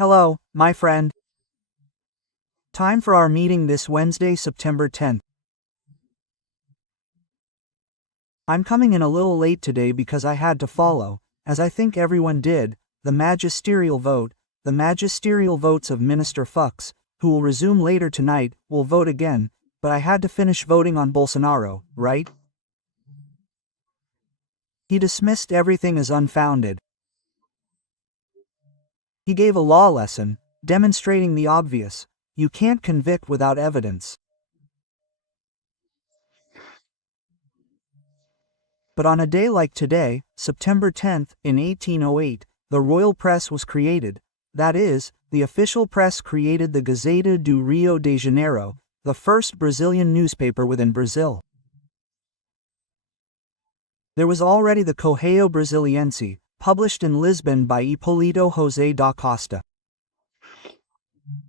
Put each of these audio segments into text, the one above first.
Hello, my friend. Time for our meeting this Wednesday, September 10th. I'm coming in a little late today because I had to follow, as I think everyone did, the magisterial vote. The magisterial votes of Minister Fuchs, who will resume later tonight, will vote again, but I had to finish voting on Bolsonaro, right? He dismissed everything as unfounded. He gave a law lesson, demonstrating the obvious: you can't convict without evidence. But on a day like today, September 10th, in 1808, the royal press was created. That is, the official press created the Gazeta do Rio de Janeiro, the first Brazilian newspaper within Brazil. There was already the Correio Brasiliense, published in Lisbon by Hipólito José da Costa.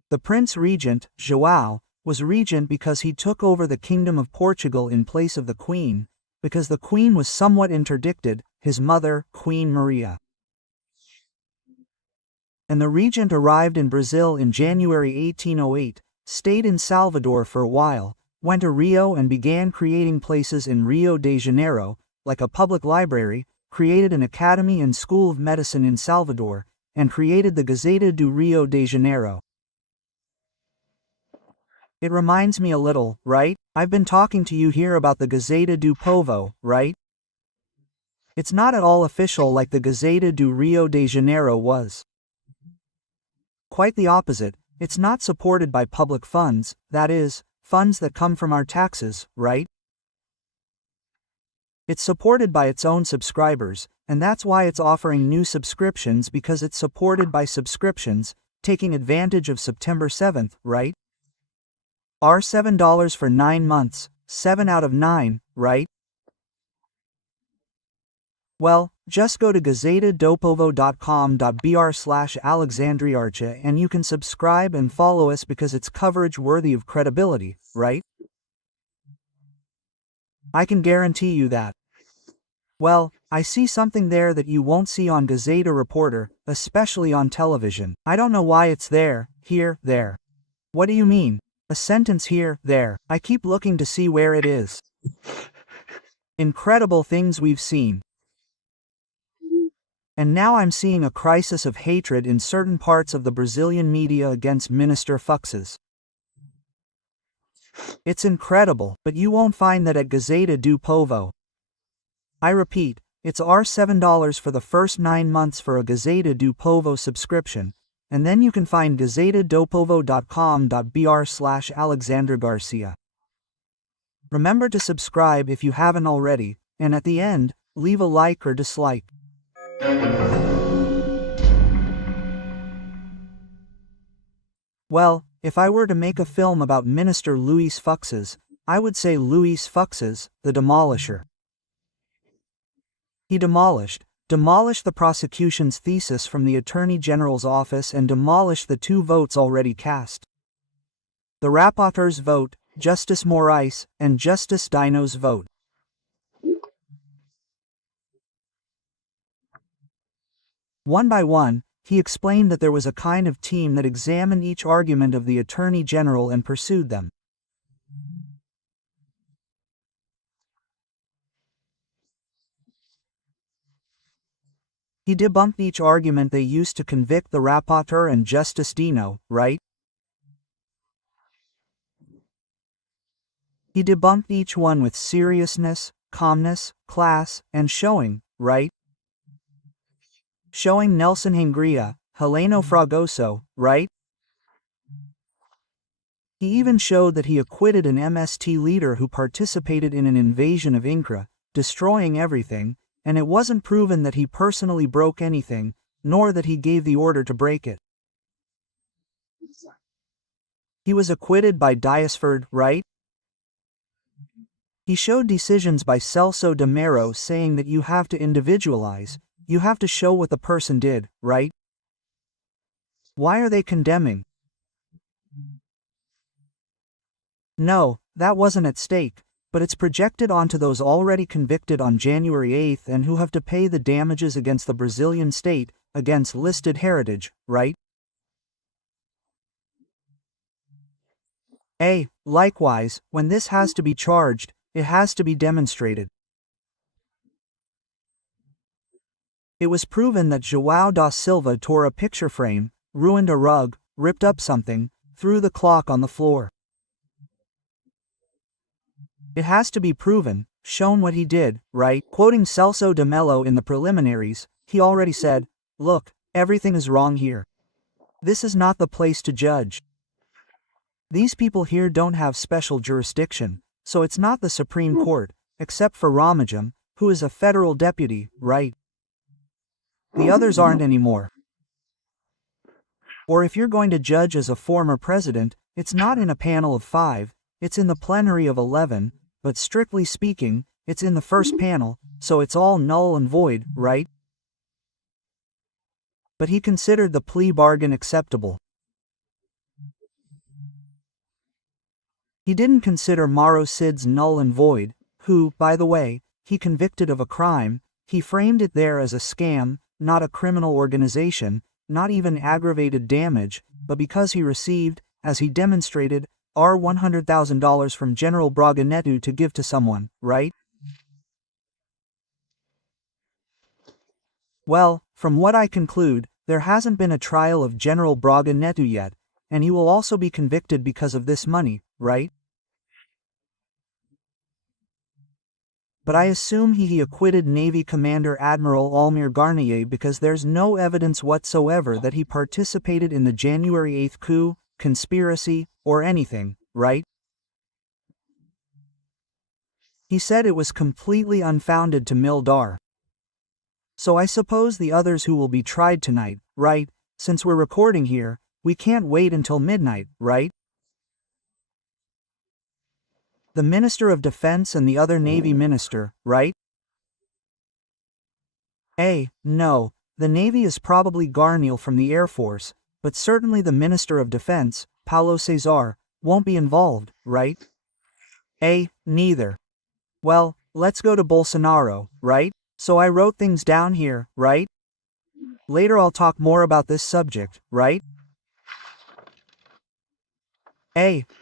The Prince Regent, João, was regent because he took over the Kingdom of Portugal in place of the Queen, because the Queen was somewhat interdicted, his mother, Queen Maria. And the regent arrived in Brazil in January 1808, stayed in Salvador for a while, went to Rio and began creating places in Rio de Janeiro, like a public library, created an academy and school of medicine in Salvador, and created the Gazeta do Rio de Janeiro. It reminds me a little, right? I've been talking to you here about the Gazeta do Povo, right? It's not at all official like the Gazeta do Rio de Janeiro was. Quite the opposite, it's not supported by public funds, that is, funds that come from our taxes, right? It's supported by its own subscribers, and that's why it's offering new subscriptions, because it's supported by subscriptions, taking advantage of September 7th, right? Are $7 for 9 months, 7 out of 9, right? Well, just go to gazetadopovo.com.br/Alexandre Garcia and you can subscribe and follow us because it's coverage worthy of credibility, right? I can guarantee you that. Well, I see something there that you won't see on Gazeta Reporter, especially on television. I don't know why it's there, here, there. What do you mean? A sentence here, there. I keep looking to see where it is. Incredible things we've seen. And now I'm seeing a crisis of hatred in certain parts of the Brazilian media against Minister Fuchs. It's incredible, but you won't find that at Gazeta do Povo. I repeat, it's $7 for the first 9 months for a Gazeta do Povo subscription, and then you can find gazetadopovo.com.br/Alexandre Garcia. Remember to subscribe if you haven't already, and at the end, leave a like or dislike. Well, if I were to make a film about Minister Luís Fuchs, I would say Luís Fuchs, the demolisher. He demolished the prosecution's thesis from the Attorney General's office and demolished the 2 votes already cast. The rapporteur's vote, Justice Moraes, and Justice Dino's vote. One by one, he explained that there was a kind of team that examined each argument of the Attorney General and pursued them. He debunked each argument they used to convict the rapporteur and Justice Dino, right? He debunked each one with seriousness, calmness, class, and showing, right? Showing Nelson Hungria, Heleno Fragoso, right? He even showed that he acquitted an MST leader who participated in an invasion of Incra, destroying everything, and it wasn't proven that he personally broke anything, nor that he gave the order to break it. He was acquitted by Diasford, right? He showed decisions by Celso de Mello saying that you have to individualize, you have to show what the person did, right? Why are they condemning? No, that wasn't at stake, but it's projected onto those already convicted on January 8th and who have to pay the damages against the Brazilian state, against listed heritage, right? Likewise, when this has to be charged, it has to be demonstrated. It was proven that João da Silva tore a picture frame, ruined a rug, ripped up something, threw the clock on the floor. It has to be proven, shown what he did, right? Quoting Celso de Mello in the preliminaries, he already said, "Look, everything is wrong here. This is not the place to judge. These people here don't have special jurisdiction, so it's not the Supreme Court, except for Ramajam, who is a federal deputy, right? The others aren't anymore. Or if you're going to judge as a former president, it's not in a panel of 5, it's in the plenary of 11, but strictly speaking, it's in the first panel, so it's all null and void, right?" But he considered the plea bargain acceptable. He didn't consider Mauro Cid's null and void, who, by the way, he convicted of a crime. He framed it there as a scam, not a criminal organization, not even aggravated damage, but because he received, as he demonstrated, $100,000 from General Braga Neto to give to someone, right? Well, from what I conclude, there hasn't been a trial of General Braga Neto yet, and he will also be convicted because of this money, right? But I assume he acquitted Navy Commander Admiral Almir Garnier because there's no evidence whatsoever that he participated in the January 8th coup, conspiracy, or anything, right? He said it was completely unfounded to Mildar. So I suppose the others who will be tried tonight, right? Since we're recording here, we can't wait until midnight, right? The Minister of Defense and the other Navy minister, right? No, the Navy is probably Garnier from the Air Force, but certainly the Minister of Defense, Paulo Cesar, won't be involved, right? Neither. Well, let's go to Bolsonaro, right? So I wrote things down here, right? Later I'll talk more about this subject, right?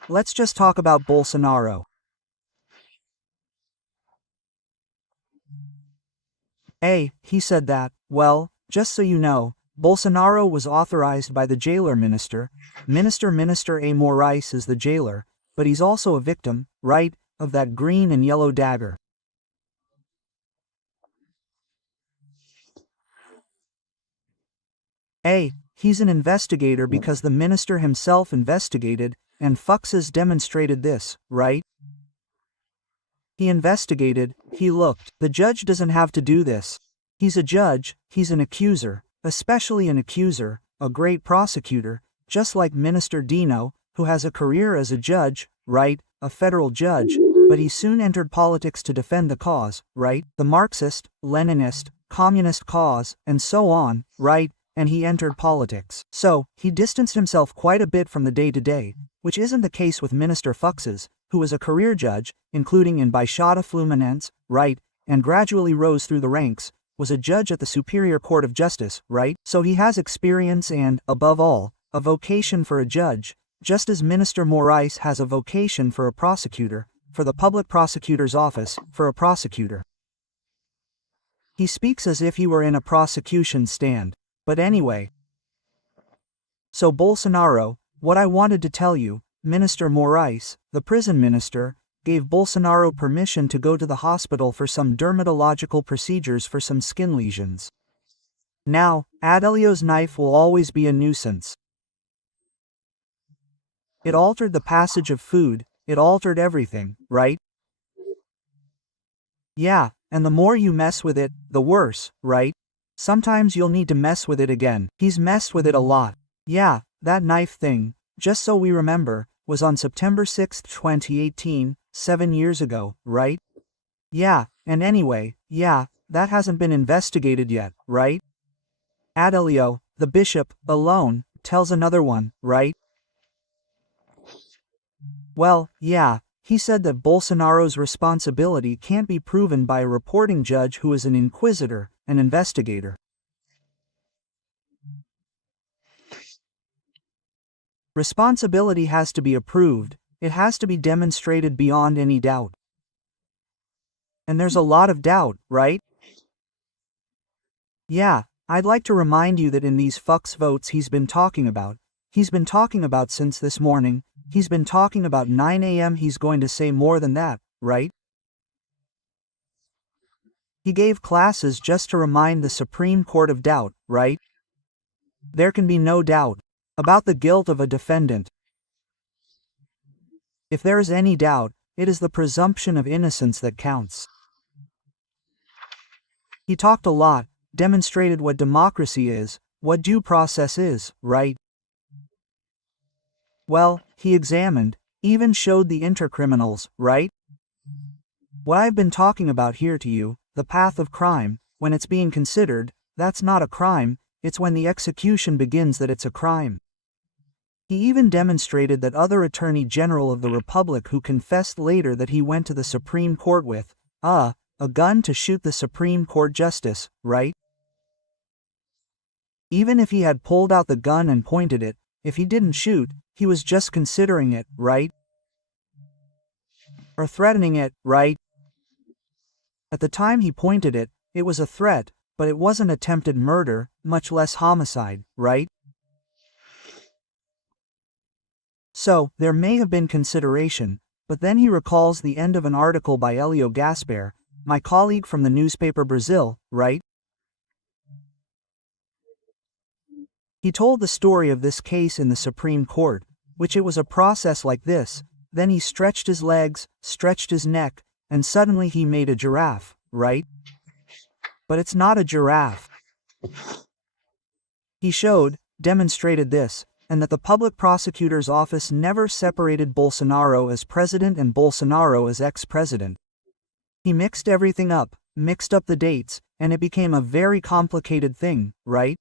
Let's just talk about Bolsonaro. He said that, well, just so you know, Bolsonaro was authorized by the jailer minister. Minister A. Moraes is the jailer, but he's also a victim, right, of that green and yellow dagger. He's an investigator because the minister himself investigated, and Fuchs demonstrated this, right? He investigated, he looked. The judge doesn't have to do this. He's a judge, he's an accuser, especially an accuser, a great prosecutor, just like Minister Dino, who has a career as a judge, right, a federal judge, but he soon entered politics to defend the cause, right, the Marxist, Leninist, communist cause, and so on, right, and he entered politics. So, he distanced himself quite a bit from the day-to-day, which isn't the case with Minister Fuchs, who was a career judge, including in Baixada Fluminense, right, and gradually rose through the ranks, was a judge at the Superior Court of Justice, right? So he has experience and, above all, a vocation for a judge, just as Minister Moraes has a vocation for a prosecutor, for the public prosecutor's office, for a prosecutor. He speaks as if he were in a prosecution stand. But anyway. So Bolsonaro, what I wanted to tell you, Minister Moraes, the prison minister, gave Bolsonaro permission to go to the hospital for some dermatological procedures for some skin lesions. Now, Adelio's knife will always be a nuisance. It altered the passage of food, it altered everything, right? Yeah, and the more you mess with it, the worse, right? Sometimes you'll need to mess with it again. He's messed with it a lot. Yeah, that knife thing, just so we remember, was on September 6, 2018, 7 years ago, right? Yeah, and anyway, yeah, that hasn't been investigated yet, right? Adelio, the bishop, alone, tells another one, right? Well, yeah, he said that Bolsonaro's responsibility can't be proven by a reporting judge who is an inquisitor, an investigator. Responsibility has to be approved, It has to be demonstrated beyond any doubt. And there's a lot of doubt, right? Yeah, I'd like to remind you that in these fucks votes he's been talking about since this morning, he's been talking about 9 a.m. He's going to say more than that, right? He gave classes just to remind the Supreme Court of doubt, right? There can be no doubt about the guilt of a defendant. If there is any doubt, it is the presumption of innocence that counts. He talked a lot, demonstrated what democracy is, what due process is, right? Well, he examined, even showed the intercriminals, right? What I've been talking about here to you, the path of crime, when it's being considered, that's not a crime, it's when the execution begins that it's a crime. He even demonstrated that other Attorney General of the Republic who confessed later that he went to the Supreme Court with, a gun to shoot the Supreme Court Justice, right? Even if he had pulled out the gun and pointed it, if he didn't shoot, he was just considering it, right? Or threatening it, right? At the time he pointed it, it was a threat, but it wasn't attempted murder, much less homicide, right? So, there may have been consideration, but then he recalls the end of an article by Elio Gaspar, my colleague from the newspaper Brasil, right? He told the story of this case in the Supreme Court, which it was a process like this, then he stretched his legs, stretched his neck, and suddenly he made a giraffe, right? But it's not a giraffe. He showed, demonstrated this, and that the public prosecutor's office never separated Bolsonaro as president and Bolsonaro as ex-president. He mixed everything up, mixed up the dates, and it became a very complicated thing, right?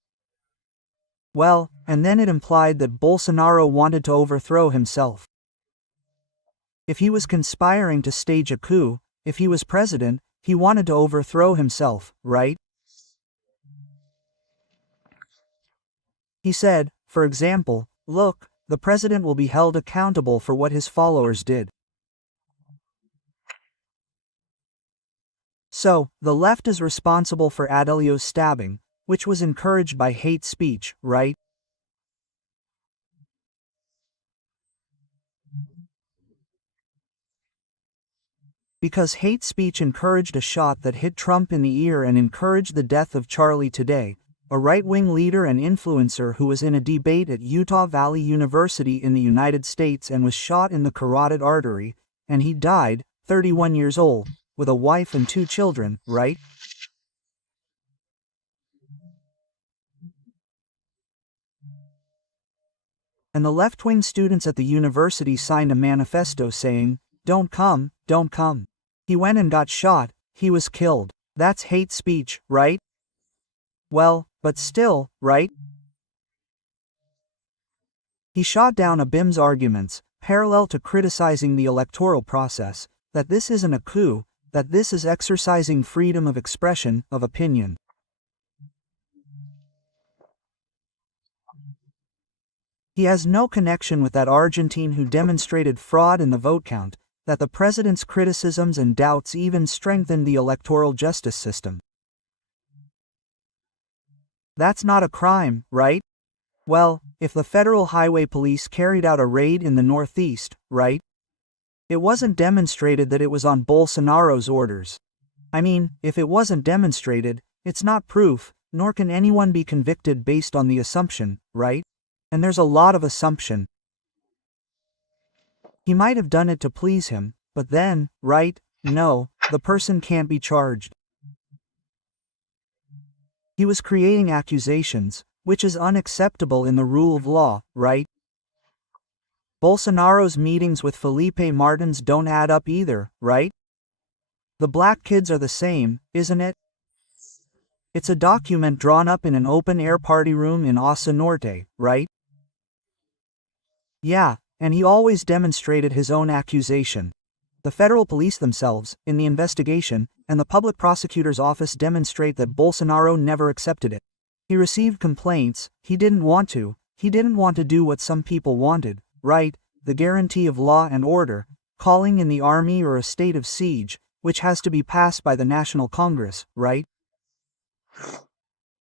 Well, and then it implied that Bolsonaro wanted to overthrow himself. If he was conspiring to stage a coup, if he was president, he wanted to overthrow himself, right? He said, for example, look, the president will be held accountable for what his followers did. So, the left is responsible for Adelio's stabbing, which was encouraged by hate speech, right? Because hate speech encouraged a shot that hit Trump in the ear and encouraged the death of Charlie today, a right-wing leader and influencer who was in a debate at Utah Valley University in the United States and was shot in the carotid artery, and he died, 31 years old, with a wife and 2 children, right? And the left-wing students at the university signed a manifesto saying, "Don't come, don't come." He went and got shot, he was killed. That's hate speech, right? Well, but still, right? He shot down Abim's arguments, parallel to criticizing the electoral process, that this isn't a coup, that this is exercising freedom of expression, of opinion. He has no connection with that Argentine who demonstrated fraud in the vote count, that the president's criticisms and doubts even strengthened the electoral justice system. That's not a crime, right? Well, if the Federal Highway Police carried out a raid in the Northeast, right? It wasn't demonstrated that it was on Bolsonaro's orders. I mean, if it wasn't demonstrated, it's not proof, nor can anyone be convicted based on the assumption, right? And there's a lot of assumption. He might have done it to please him, but then, right? No, the person can't be charged. He was creating accusations, which is unacceptable in the rule of law, right? Bolsonaro's meetings with Felipe Martins don't add up either, right? The black kids are the same, isn't it? It's a document drawn up in an open-air party room in Osa Norte, right? Yeah, and he always demonstrated his own accusation. The federal police themselves, in the investigation, and the public prosecutor's office demonstrate that Bolsonaro never accepted it. He received complaints, he didn't want to do what some people wanted, right? the guarantee of law and order, calling in the army or a state of siege, which has to be passed by the National Congress, right?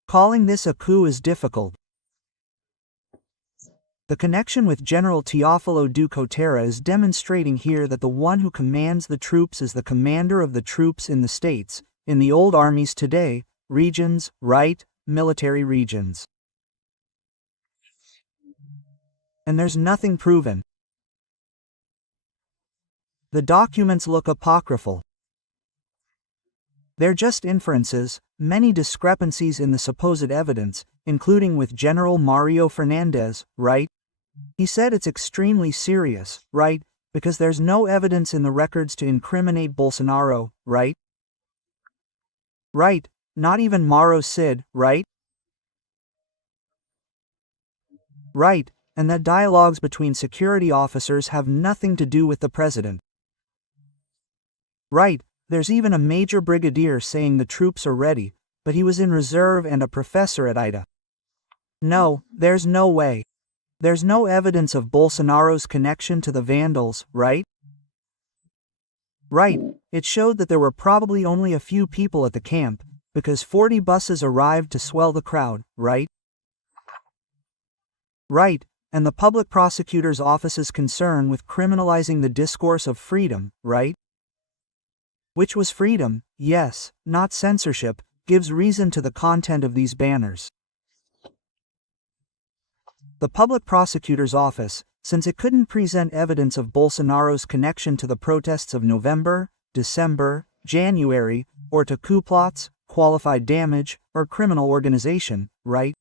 Calling this a coup is difficult. The connection with General Teofilo Ducotera is demonstrating here that the one who commands the troops is the commander of the troops in the states, in the old armies today, regions, right, military regions. And there's nothing proven. The documents look apocryphal. They're just inferences, many discrepancies in the supposed evidence, including with General Mario Fernandez, right? He said it's extremely serious, right, because there's no evidence in the records to incriminate Bolsonaro, right? Right, not even Mauro Cid, right? Right, and that dialogues between security officers have nothing to do with the president. Right, there's even a major brigadier saying the troops are ready, but he was in reserve and a professor at IDA. No, there's no way. There's no evidence of Bolsonaro's connection to the vandals, right? Right, it showed that there were probably only a few people at the camp, because 40 buses arrived to swell the crowd, right? Right, and the public prosecutor's office's concern with criminalizing the discourse of freedom, right? Which was freedom, yes, not censorship, gives reason to the content of these banners. The public prosecutor's office, since it couldn't present evidence of Bolsonaro's connection to the protests of November, December, January, or to coup plots, qualified damage, or criminal organization, right?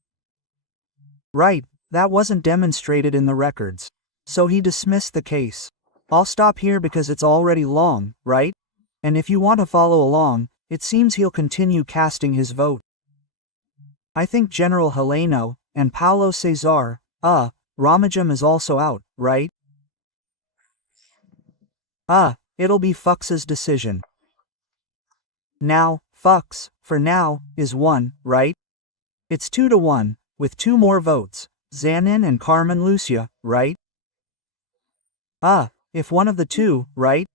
Right, that wasn't demonstrated in the records. So he dismissed the case. I'll stop here because it's already long, right? And if you want to follow along, it seems he'll continue casting his vote. I think General Heleno, and Paulo Cesar, Ramajam is also out, right? It'll be Fuchs's decision. Now, Fux, for now, is 1, right? It's 2-1, with 2 more votes, Zanin and Carmen Lucia, right? If one of the two, right?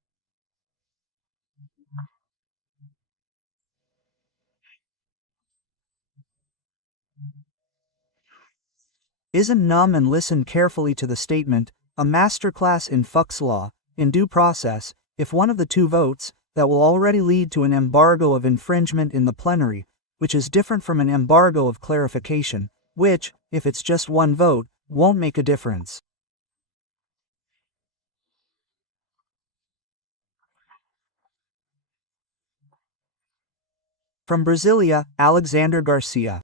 Isn't numb and listen carefully to the statement, a masterclass in Fuchs law, in due process, if one of the 2 votes, that will already lead to an embargo of infringement in the plenary, which is different from an embargo of clarification, which, if it's just 1 vote, won't make a difference. From Brasilia, Alexandre Garcia.